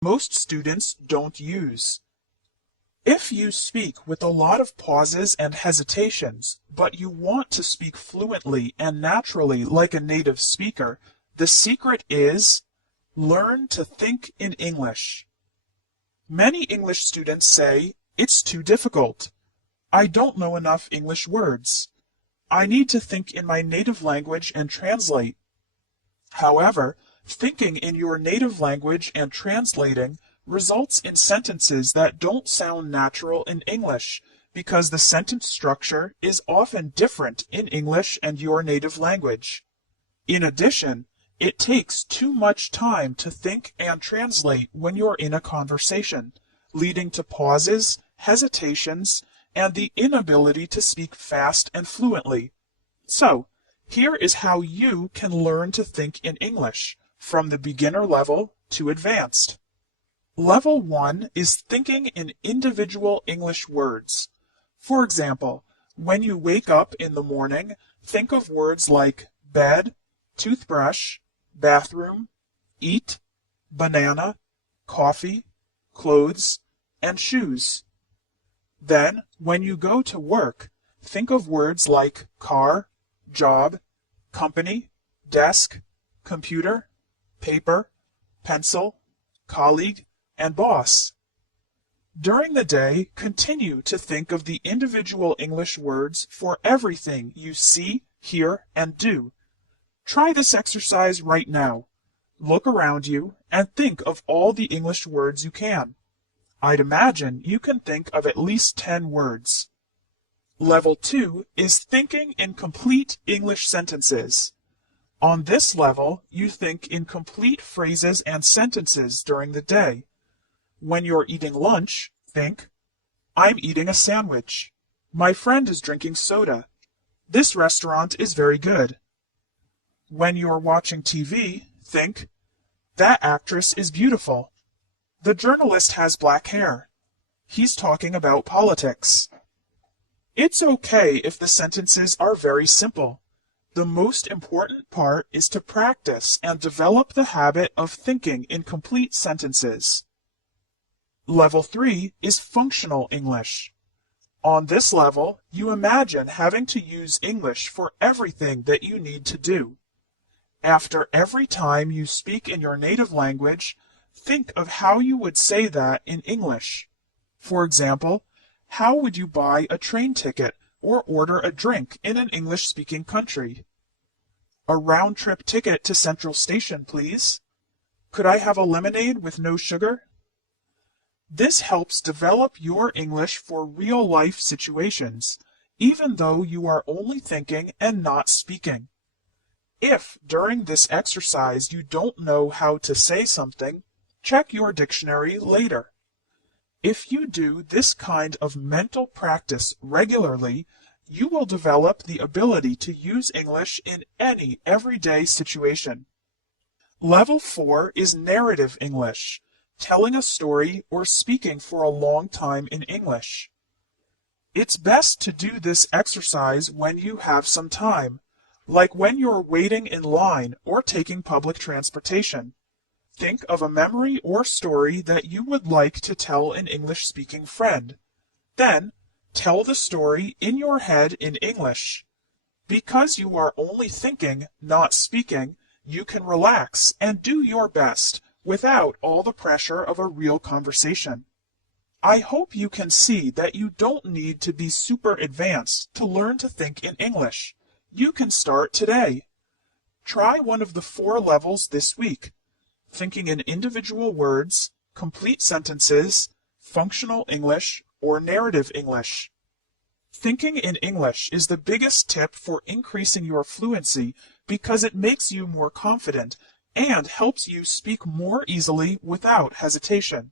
most students don't use. If you speak with a lot of pauses and hesitations, but you want to speak fluently and naturally like a native speaker, the secret is learn to think in English. Many English students say, "It's too difficult. I don't know enough English words. I need to think in my native language and translate." However, thinking in your native language and translating results in sentences that don't sound natural in English because the sentence structure is often different in English and your native language. In addition, it takes too much time to think and translate when you're in a conversation, leading to pauses, hesitations, and the inability to speak fast and fluently. So, here is how you can learn to think in English, from the beginner level to advanced. Level 1 is thinking in individual English words. For example, when you wake up in the morning, think of words like bed, toothbrush, bathroom, eat, banana, coffee, clothes, and shoes. Then, when you go to work, think of words like car, job, company, desk, computer, paper, pencil, colleague, and boss. During the day, continue to think of the individual English words for everything you see, hear, and do. Try this exercise right now. Look around you and think of all the English words you can. I'd imagine you can think of at least 10 words. Level 2 is thinking in complete English sentences. On this level, you think in complete phrases and sentences during the day. When you're eating lunch, think, "I'm eating a sandwich. My friend is drinking soda. This restaurant is very good." When you're watching TV, think, "That actress is beautiful. The journalist has black hair. He's talking about politics." It's okay if the sentences are very simple. The most important part is to practice and develop the habit of thinking in complete sentences. Level 3 is functional English. On this level, you imagine having to use English for everything that you need to do. After every time you speak in your native language, think of how you would say that in English. For example, how would you buy a train ticket or order a drink in an English-speaking country? "A round-trip ticket to Central Station, please. Could I have a lemonade with no sugar?" This helps develop your English for real-life situations, even though you are only thinking and not speaking. If during this exercise you don't know how to say something, check your dictionary later. If you do this kind of mental practice regularly, you will develop the ability to use English in any everyday situation. Level 4 is narrative English, telling a story or speaking for a long time in English. It's best to do this exercise when you have some time, like when you're waiting in line or taking public transportation. Think of a memory or story that you would like to tell an English-speaking friend. Then, tell the story in your head in English. Because you are only thinking, not speaking, you can relax and do your best without all the pressure of a real conversation. I hope you can see that you don't need to be super advanced to learn to think in English. You can start today. Try one of the 4 levels this week: thinking in individual words, complete sentences, functional English, or narrative English. Thinking in English is the biggest tip for increasing your fluency because it makes you more confident and helps you speak more easily without hesitation.